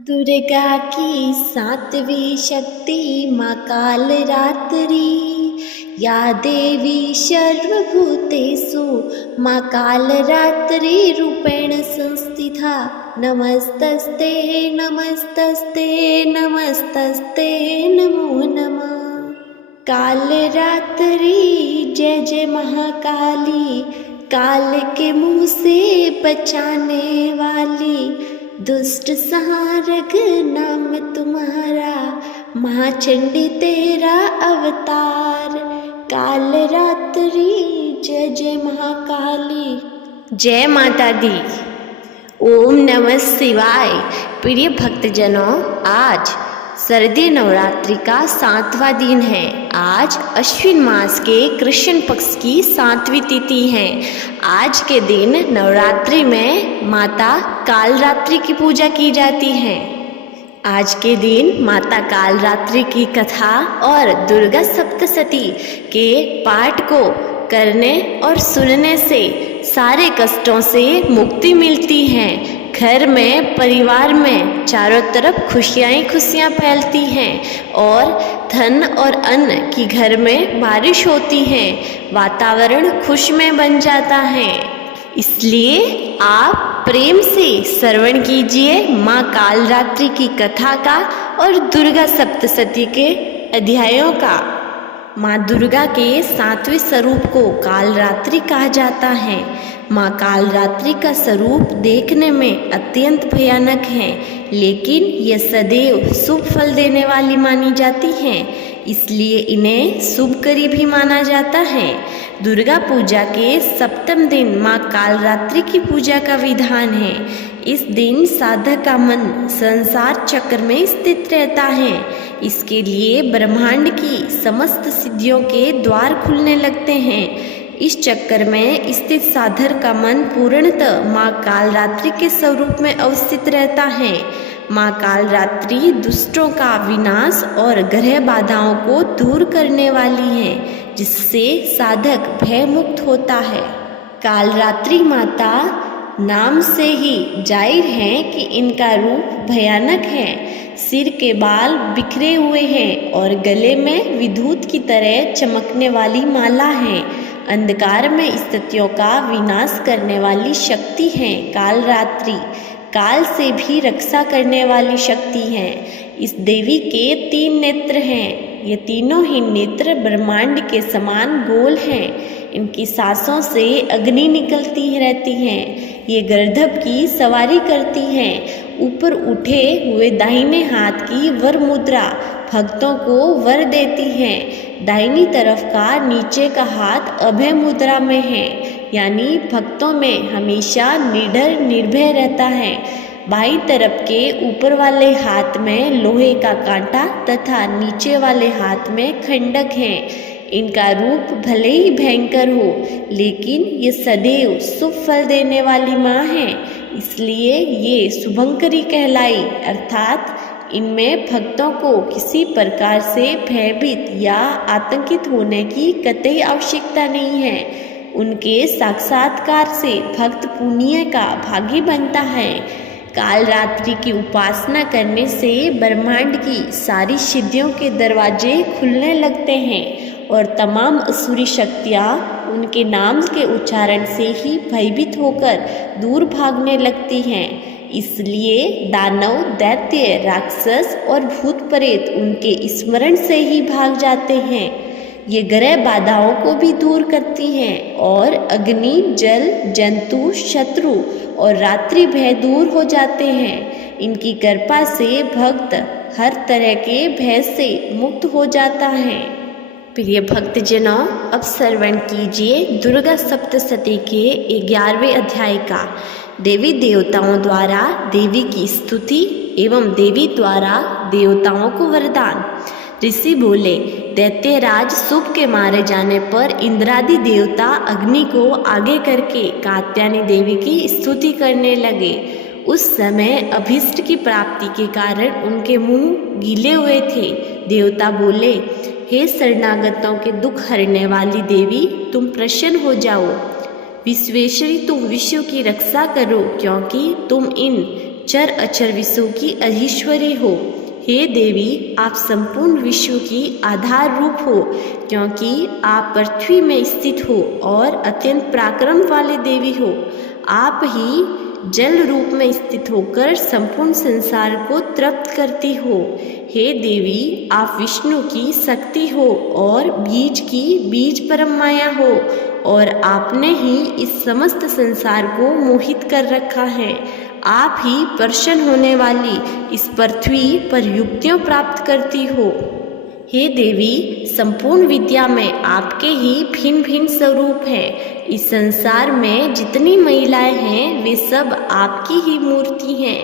दुर्गा की सातवीं शक्ति माँ कालरात्रि। या देवी सर्वभूतेषु माँ कालरात्रि रूपेण संस्थिता। नमस्तस्ते नमस्तस्ते नमस्तस्ते नमो नमः। कालरात्रि जय जय महाकाली, काल के मुँह से बचाने वाली, दुष्ट संहारक नाम तुम्हारा, महाचंडी तेरा अवतार। कालरात्रि जय जय महाकाली। जय माता दी। ओम नमः शिवाय। प्रिय भक्तजनों, आज शारदीय नवरात्रि का 7वां दिन है। आज अश्विन मास के कृष्ण पक्ष की 7वीं तिथि है। आज के दिन नवरात्रि में माता कालरात्रि की पूजा की जाती है। आज के दिन माता कालरात्रि की कथा और दुर्गा सप्तशती के पाठ को करने और सुनने से सारे कष्टों से मुक्ति मिलती है। घर में, परिवार में चारों तरफ खुशियाँ ही खुशियाँ फैलती हैं और धन और अन्न की घर में बारिश होती है। वातावरण खुशमय बन जाता है। इसलिए आप प्रेम से श्रवण कीजिए माँ कालरात्रि की कथा का और दुर्गा सप्तशती के अध्यायों का। माँ दुर्गा के 7वें स्वरूप को कालरात्रि कहा जाता है। माँ कालरात्रि का स्वरूप देखने में अत्यंत भयानक है, लेकिन यह सदैव शुभ फल देने वाली मानी जाती हैं। इसलिए इन्हें शुभकरी भी माना जाता है। दुर्गा पूजा के 7वें दिन माँ कालरात्रि की पूजा का विधान है। इस दिन साधक का मन संसार चक्र में स्थित रहता है। इसके लिए ब्रह्मांड की समस्त सिद्धियों के द्वार खुलने लगते हैं। इस चक्कर में स्थित साधक का मन पूर्णतः माँ कालरात्रि के स्वरूप में अवस्थित रहता है। माँ कालरात्रि दुष्टों का विनाश और ग्रह बाधाओं को दूर करने वाली है, जिससे साधक भयमुक्त होता है। कालरात्रि माता नाम से ही जाहिर है कि इनका रूप भयानक है। सिर के बाल बिखरे हुए हैं और गले में विद्युत की तरह चमकने वाली माला है। अंधकार में स्थितियों का विनाश करने वाली शक्ति है कालरात्रि। काल से भी रक्षा करने वाली शक्ति है। इस देवी के 3 नेत्र हैं। ये तीनों ही नेत्र ब्रह्मांड के समान गोल हैं। इनकी सांसों से अग्नि निकलती रहती है। ये गर्दभ की सवारी करती हैं। ऊपर उठे हुए दाहिने हाथ की वर मुद्रा भक्तों को वर देती है। दाहिनी तरफ का नीचे का हाथ अभय मुद्रा में है, यानी भक्तों में हमेशा निडर निर्भय रहता है। बाईं तरफ के ऊपर वाले हाथ में लोहे का कांटा तथा नीचे वाले हाथ में खंडक है। इनका रूप भले ही भयंकर हो, लेकिन ये सदैव शुभ फल देने वाली माँ है। इसलिए ये शुभंकरी कहलाई, अर्थात इनमें भक्तों को किसी प्रकार से भयभीत या आतंकित होने की कतई आवश्यकता नहीं है। उनके साक्षात्कार से भक्त पुण्य का भागी बनता है। कालरात्रि की उपासना करने से ब्रह्मांड की सारी सिद्धियों के दरवाजे खुलने लगते हैं और तमाम असुरी शक्तियाँ उनके नाम के उच्चारण से ही भयभीत होकर दूर भागने लगती हैं। इसलिए दानव, दैत्य, राक्षस और भूत प्रेत उनके स्मरण से ही भाग जाते हैं। ये ग्रह बाधाओं को भी दूर करती हैं और अग्नि, जल, जंतु, शत्रु और रात्रि भय दूर हो जाते हैं। इनकी कृपा से भक्त हर तरह के भय से मुक्त हो जाता है। प्रिय भक्तजनों, अब श्रवण कीजिए दुर्गा सप्तशती के 11वें अध्याय का। देवी देवताओं द्वारा देवी की स्तुति एवं देवी द्वारा देवताओं को वरदान। ऋषि बोले, दैत्यराज शुभ के मारे जाने पर इंद्रादि देवता अग्नि को आगे करके कात्यायनी देवी की स्तुति करने लगे। उस समय अभीष्ट की प्राप्ति के कारण उनके मुंह गीले हुए थे। देवता बोले, हे शरणागतों के दुख हरने वाली देवी, तुम प्रसन्न हो जाओ। विश्वेश्वरी, तुम विश्व की रक्षा करो, क्योंकि तुम इन चर अचर विश्व की अधीश्वरी हो। हे देवी, आप संपूर्ण विश्व की आधार रूप हो, क्योंकि आप पृथ्वी में स्थित हो और अत्यंत पराक्रम वाले देवी हो। आप ही जल रूप में स्थित होकर संपूर्ण संसार को तृप्त करती हो। हे देवी, आप विष्णु की शक्ति हो और बीज की बीज परम माया हो, और आपने ही इस समस्त संसार को मोहित कर रखा है। आप ही प्रसन्न होने वाली इस पृथ्वी पर युक्तियाँ प्राप्त करती हो। हे देवी, संपूर्ण विद्या में आपके ही भिन्न भिन्न स्वरूप हैं। इस संसार में जितनी महिलाएं हैं वे सब आपकी ही मूर्ति हैं।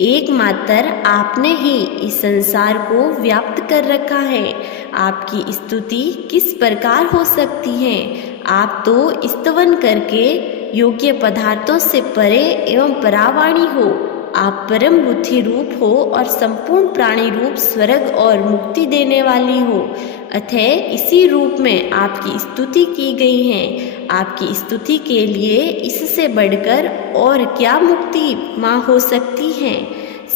एकमात्र आपने ही इस संसार को व्याप्त कर रखा है। आपकी स्तुति किस प्रकार हो सकती है? आप तो स्तवन करके योग्य पदार्थों से परे एवं परावाणी हो। आप परम बुद्धि रूप हो और संपूर्ण प्राणी रूप स्वर्ग और मुक्ति देने वाली हो। अतः इसी रूप में आपकी स्तुति की गई है। आपकी स्तुति के लिए इससे बढ़कर और क्या मुक्ति माँ हो सकती है।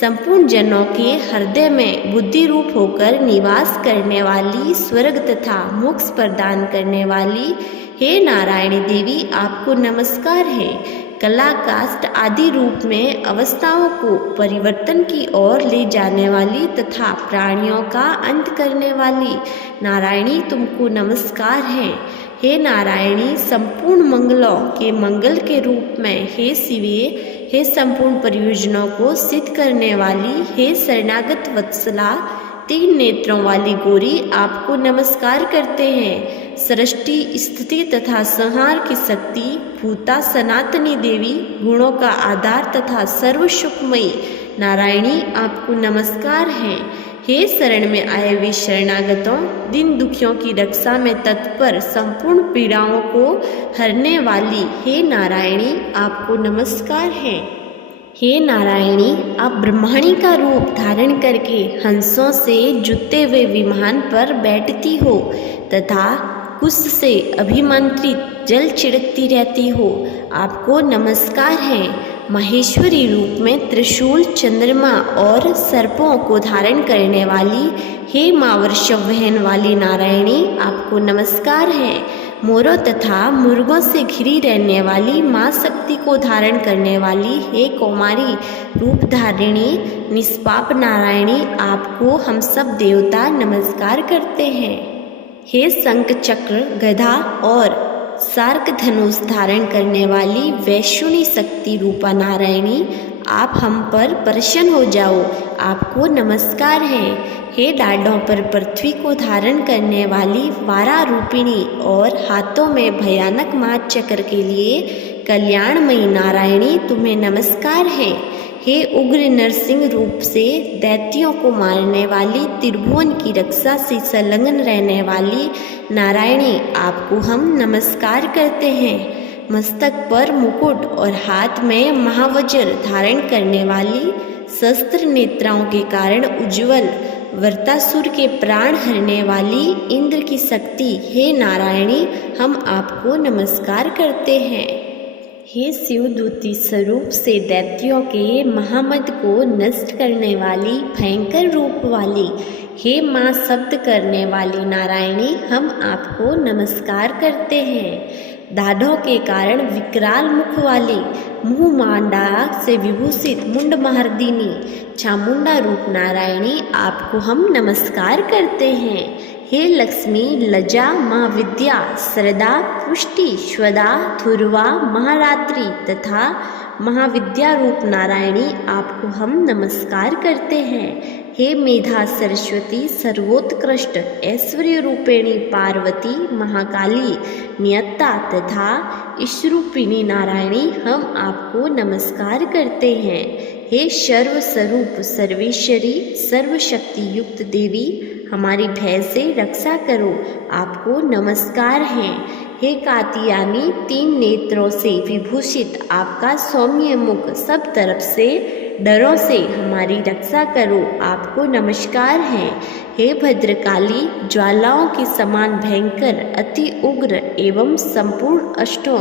संपूर्ण जनों के हृदय में बुद्धि रूप होकर निवास करने वाली, स्वर्ग तथा मोक्ष प्रदान करने वाली हे नारायणी देवी, आपको नमस्कार है। कला काष्ठ आदि रूप में अवस्थाओं को परिवर्तन की ओर ले जाने वाली तथा प्राणियों का अंत करने वाली नारायणी, तुमको नमस्कार है। हे नारायणी, संपूर्ण मंगलों के मंगल के रूप में हे शिवे, हे संपूर्ण परियोजनाओं को सिद्ध करने वाली हे शरणागत वत्सला, तीन नेत्रों वाली गौरी, आपको नमस्कार करते हैं। सृष्टि स्थिति तथा संहार की शक्ति भूता सनातनी देवी, गुणों का आधार तथा सर्व सुखमयी नारायणी, आपको नमस्कार है। हे शरण में आए हुए शरणागतों, दिन दुखियों की रक्षा में तत्पर, संपूर्ण पीड़ाओं को हरने वाली हे नारायणी, आपको नमस्कार है। हे नारायणी, आप ब्रह्माणी का रूप धारण करके हंसों से जुते हुए विमान पर बैठती हो तथा कुश से अभिमंत्रित जल छिड़कती रहती हो। आपको नमस्कार है। महेश्वरी रूप में त्रिशूल, चंद्रमा और सर्पों को धारण करने वाली हे माँ वृषभ वहन वाली नारायणी, आपको नमस्कार है। मोरों तथा मुर्गों से घिरी रहने वाली माँ शक्ति को धारण करने वाली हे कौमारी रूप धारिणी निष्पाप नारायणी, आपको हम सब देवता नमस्कार करते हैं। हे शंख चक्र गदा और सार्क धनुष धारण करने वाली वैष्णवी शक्ति रूपा नारायणी, आप हम पर प्रसन्न हो जाओ, आपको नमस्कार है। हे डाढ़ों पर पृथ्वी को धारण करने वाली वारा रूपिणी और हाथों में भयानक मात चक्र के लिए कल्याणमयी नारायणी, तुम्हें नमस्कार है। हे उग्र नरसिंह रूप से दैत्यों को मारने वाली, त्रिभुवन की रक्षा से संलग्न रहने वाली नारायणी, आपको हम नमस्कार करते हैं। मस्तक पर मुकुट और हाथ में महावज्र धारण करने वाली, शस्त्र नेत्राओं के कारण उज्ज्वल, वृत्तासुर के प्राण हरने वाली इंद्र की शक्ति हे नारायणी, हम आपको नमस्कार करते हैं। हे शिवदूती स्वरूप से दैत्यों के महामद को नष्ट करने वाली, भयंकर रूप वाली हे माँ शब्द करने वाली नारायणी, हम आपको नमस्कार करते हैं। दाढ़ों के कारण विकराल मुख वाली, मुँह मांडा से विभूषित मुंड महर्दिनी चामुंडा रूप नारायणी, आपको हम नमस्कार करते हैं। हे लक्ष्मी, लज्जा, माँ विद्या, श्रद्धा, पुष्टि, स्वदा, ध्रुवा, महारात्रि तथा महाविद्या रूप नारायणी, आपको हम नमस्कार करते हैं। हे मेधा सरस्वती, सर्वोत्कृष्ट ऐश्वर्य रूपिणी पार्वती, महाकाली, नियत्ता तथा ईश्वरूपिणी नारायणी, हम आपको नमस्कार करते हैं। हे सर्वस्वरूप सर्वेश्वरी, सर्वशक्ति युक्त देवी, हमारी भय से रक्षा करो, आपको नमस्कार है। हे कात्यायनी, तीन नेत्रों से विभूषित आपका सौम्य मुख सब तरफ से डरों से हमारी रक्षा करो, आपको नमस्कार है। हे भद्रकाली, ज्वालाओं के समान भयंकर, अति उग्र एवं संपूर्ण अष्टों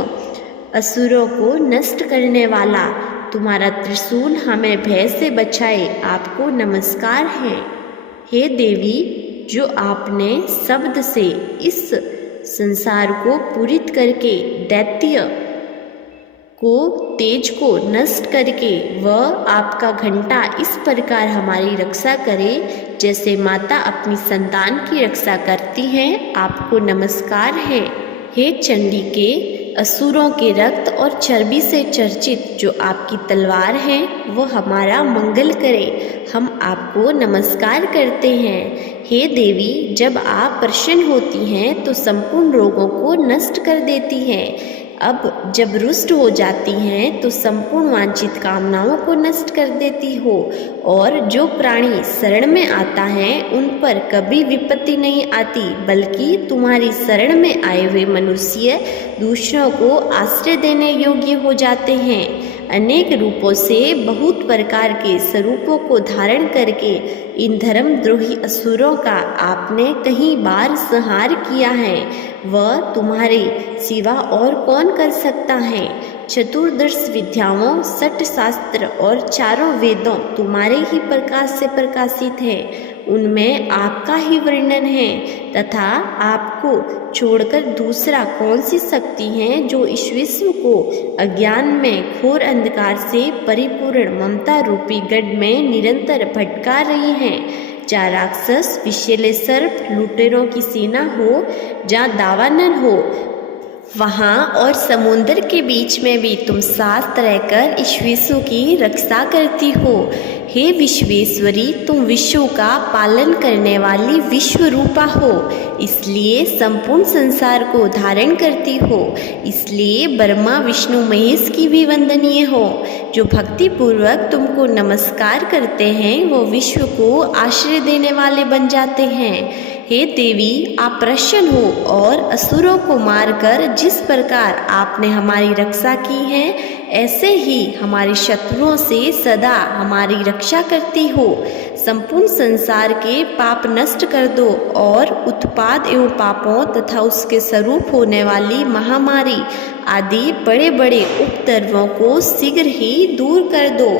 असुरों को नष्ट करने वाला तुम्हारा त्रिशूल हमें भय से बचाए, आपको नमस्कार है। हे देवी, जो आपने शब्द से इस संसार को पूरित करके दैत्य को तेज को नष्ट करके वह आपका घंटा इस प्रकार हमारी रक्षा करे जैसे माता अपनी संतान की रक्षा करती हैं, आपको नमस्कार है। हे चंडी के असुरों के रक्त और चर्बी से चर्चित जो आपकी तलवार है वह हमारा मंगल करे, हम आपको नमस्कार करते हैं। हे देवी, जब आप प्रसन्न होती हैं तो संपूर्ण रोगों को नष्ट कर देती हैं। अब जब रुष्ट हो जाती हैं तो संपूर्ण वांछित कामनाओं को नष्ट कर देती हो, और जो प्राणी शरण में आता है उन पर कभी विपत्ति नहीं आती, बल्कि तुम्हारी शरण में आए हुए मनुष्य दूसरों को आश्रय देने योग्य हो जाते हैं। अनेक रूपों से बहुत प्रकार के स्वरूपों को धारण करके इन धर्मद्रोही असुरों का आपने कई बार संहार किया है, वह तुम्हारे सिवा और कौन कर सकता है। चतुर्दश विद्याओं, सठ शास्त्र और चारों वेदों तुम्हारे ही प्रकाश से प्रकाशित हैं, उनमें आपका ही वर्णन है, तथा आपको छोड़कर दूसरा कौन सी शक्ति है जो इस विश्व को अज्ञान में घोर अंधकार से परिपूर्ण ममता रूपी गढ़ में निरंतर भटका रही हैं। जहाँ राक्षस, विषैले सर्प, लुटेरों की सेना हो, जहाँ दावानल हो, वहाँ और समुद्र के बीच में भी तुम साथ रहकर इस विश्व की रक्षा करती हो। हे विश्वेश्वरी, तुम विश्व का पालन करने वाली विश्व रूपा हो, इसलिए संपूर्ण संसार को धारण करती हो, इसलिए ब्रह्मा विष्णु महेश की भी वंदनीय हो। जो भक्ति पूर्वक तुमको नमस्कार करते हैं वो विश्व को आश्रय देने वाले बन जाते हैं। हे देवी, आप प्रसन्न हो और असुरों को मारकर जिस प्रकार आपने हमारी रक्षा की है, ऐसे ही हमारे शत्रुओं से सदा हमारी रक्षा करती हो। संपूर्ण संसार के पाप नष्ट कर दो और उत्पाद एवं पापों तथा उसके स्वरूप होने वाली महामारी आदि बड़े बड़े उपद्रवों को शीघ्र ही दूर कर दो।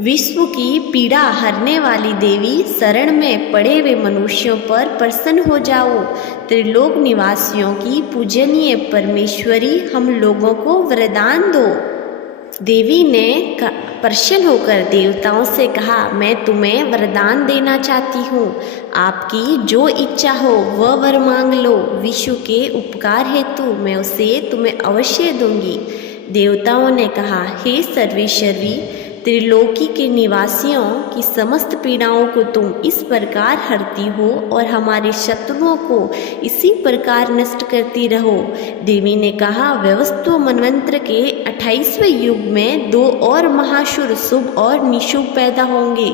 विश्व की पीड़ा हरने वाली देवी, शरण में पड़े हुए मनुष्यों पर प्रसन्न हो जाओ। त्रिलोक निवासियों की पूजनीय परमेश्वरी, हम लोगों को वरदान दो। देवी ने प्रसन्न होकर देवताओं से कहा, मैं तुम्हें वरदान देना चाहती हूँ, आपकी जो इच्छा हो वह वर मांग लो, विश्व के उपकार हेतु मैं उसे तुम्हें अवश्य दूंगी। देवताओं ने कहा, हे सर्वेश्वरी, त्रिलोकी के निवासियों की समस्त पीड़ाओं को तुम इस प्रकार हरती हो और हमारे शत्रुओं को इसी प्रकार नष्ट करती रहो। देवी ने कहा, व्यवस्थो मनवंत्र के 28वें युग में 2 और महाशुर शुभ और निशुभ पैदा होंगे।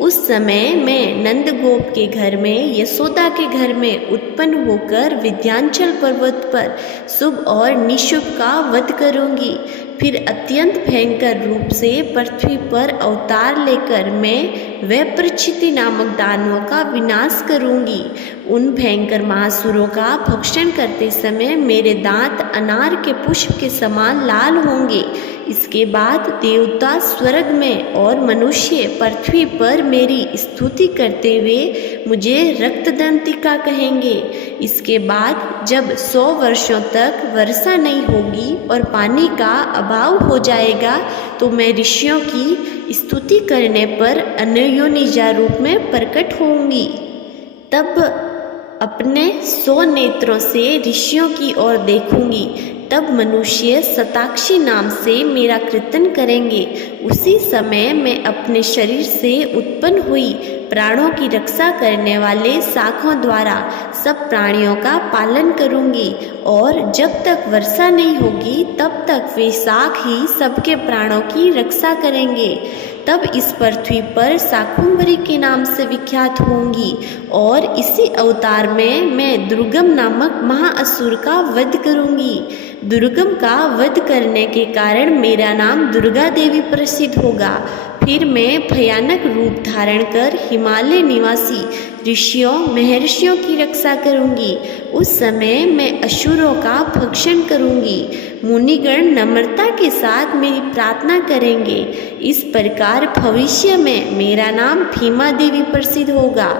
उस समय मैं नंदगोप के घर में, यशोदा के घर में उत्पन्न होकर विंध्याचल पर्वत पर शुभ और निशुभ का वध करूंगी। फिर अत्यंत भयंकर रूप से पृथ्वी पर अवतार लेकर मैं वैप्रच्छिति नामक दानवों का विनाश करूंगी। उन भयंकर महासुरों का भक्षण करते समय मेरे दांत अनार के पुष्प के समान लाल होंगे। इसके बाद देवता स्वर्ग में और मनुष्य पृथ्वी पर मेरी स्तुति करते हुए मुझे रक्तदंतिका कहेंगे। इसके बाद जब 100 वर्षों तक वर्षा नहीं होगी और पानी का अभाव हो जाएगा तो मैं ऋषियों की स्तुति करने पर अनयोनिजा रूप में प्रकट होंगी। तब अपने 100 नेत्रों से ऋषियों की ओर देखूंगी। तब मनुष्य शताक्षी नाम से मेरा कीर्तन करेंगे। उसी समय मैं अपने शरीर से उत्पन्न हुई प्राणों की रक्षा करने वाले शाखों द्वारा सब प्राणियों का पालन करूंगी, और जब तक वर्षा नहीं होगी तब तक वे शाख ही सबके प्राणों की रक्षा करेंगे। तब इस पृथ्वी पर शाकुंभरी के नाम से विख्यात होंगी, और इसी अवतार में मैं दुर्गम नामक महाअसुर का वध करूंगी। दुर्गम का वध करने के कारण मेरा नाम दुर्गा देवी प्रसिद्ध होगा। फिर मैं भयानक रूप धारण कर हिमालय निवासी ऋषियों महर्षियों की रक्षा करूंगी। उस समय मैं असुरों का भक्षण करूंगी। मुनिगण नम्रता के साथ मेरी प्रार्थना करेंगे। इस प्रकार भविष्य में मेरा नाम भीमा देवी प्रसिद्ध होगा।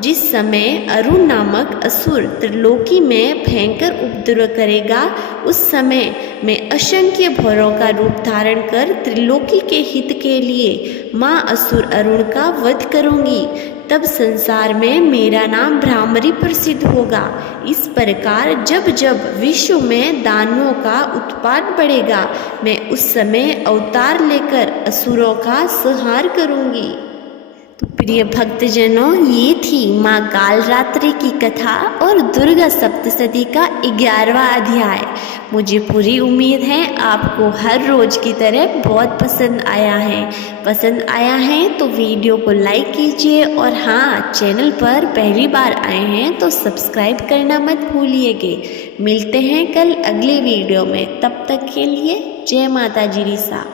जिस समय अरुण नामक असुर त्रिलोकी में भयंकर उपद्रव करेगा, उस समय मैं असंख्य भौरों का रूप धारण कर त्रिलोकी के हित के लिए माँ असुर अरुण का वध करूंगी। तब संसार में मेरा नाम भ्रामरी प्रसिद्ध होगा। इस प्रकार जब जब विश्व में दानवों का उत्पात बढ़ेगा, मैं उस समय अवतार लेकर असुरों का संहार करूंगी। तो प्रिय भक्तजनों, ये थी माँ कालरात्रि की कथा और दुर्गा सप्तशती का 11वां अध्याय। मुझे पूरी उम्मीद है आपको हर रोज की तरह बहुत पसंद आया है। पसंद आया है तो वीडियो को लाइक कीजिए और हाँ, चैनल पर पहली बार आए हैं तो सब्सक्राइब करना मत भूलिएगा। मिलते हैं कल अगले वीडियो में, तब तक के लिए जय माता जी सा।